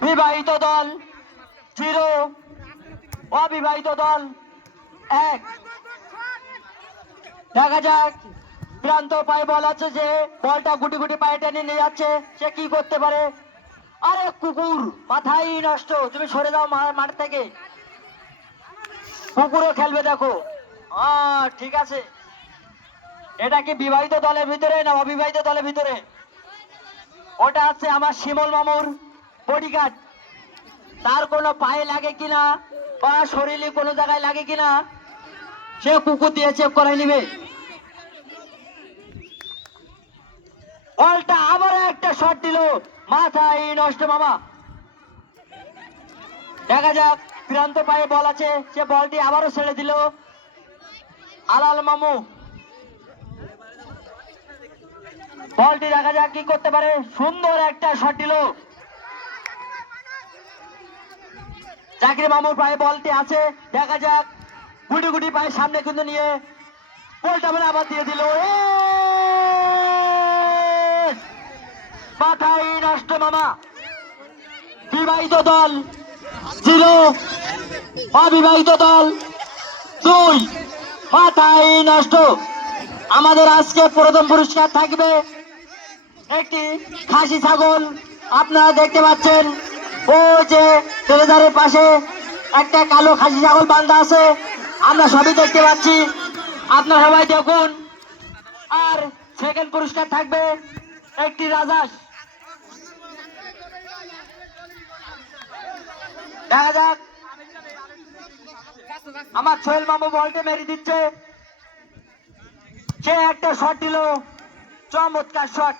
বিবাহিত দল জিরো, অবিবাহিত দল এক। দেখা যাক প্রান্ত পায়ে বল আছে যে বলটা গুটি গুটি পায়ে টেনে নিয়ে যাচ্ছে, সে কি করতে পারে? আরে কুকুর, মাথাই নষ্ট, তুমি সরে দাও মা- মাঠ থেকে। কুকুরও খেলবে দেখো। ঠিক আছে। এটা কি বিবাহিত দলের ভিতরে না অবিবাহিত দলের ভিতরে? ওটা আছে আমার শিমল মামুর। বডিগার্ড তার কোনো পায়ে লাগে কিনা বা শরীরে কোনো জায়গায় লাগে কিনা সে কুকুর দিয়ে চেক করে নিবে। বলটা আবার একটা শট দিল। মাথায় নষ্ট মামা। দেখা যাক প্রান্ত পায়ে বল আছে। সে বলটি আবারও ছেড়ে দিল। আলাল মামু। বলটি দেখা যাক কি করতে পারে। সুন্দর একটা শট দিল। চাকরি মামুর পায়ে বলটি আছে। দেখা যাক। গুটি গুটি পায়ে সামনে কিন্তু নিয়ে বলটা মানে আবার দিয়ে দিল! মাথায় নষ্ট মামা। বিবাহিত দল ছিল। অবিবাহিত দল দুই। মাথায় নষ্ট। আমাদের আজকে প্রথম পুরস্কার থাকবে একটি খাসি ছাগল। আপনারা দেখতে পাচ্ছেন। ও যে ট্রেজারের পাশে একটা কালো খাসি ছাগল বান্ধা আছে। আমরা সবই দেখতে পাচ্ছি। আপনারা সবাই দেখুন। আর সেকেন্ড পুরস্কার থাকবে একটি রাজাস দেখা যাক। আমার সোহেল মামু বলতে মেরে দিচ্ছে। সে একটা শট দিল। চমৎকার শট